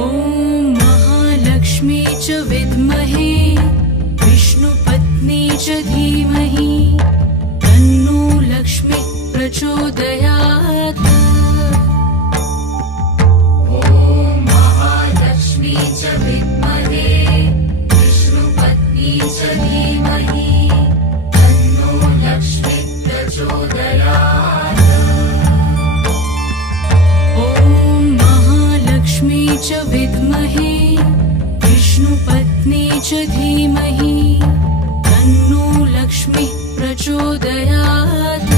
ॐ महालक्ष्मी च विद्महे विष्णुपत्नी च धीमहि तन्नो लक्ष्मी प्रचोदयात्। ॐ महालक्ष्मी च विद्महे विष्णुपत्नी च धीमहि तन्नो लक्ष्मी प्रचोदयात्। ॐ महालक्ष्मी च विद्महे विष्णुपत्नी च धीमहि तन्नो लक्ष्मी प्रचोदयात्।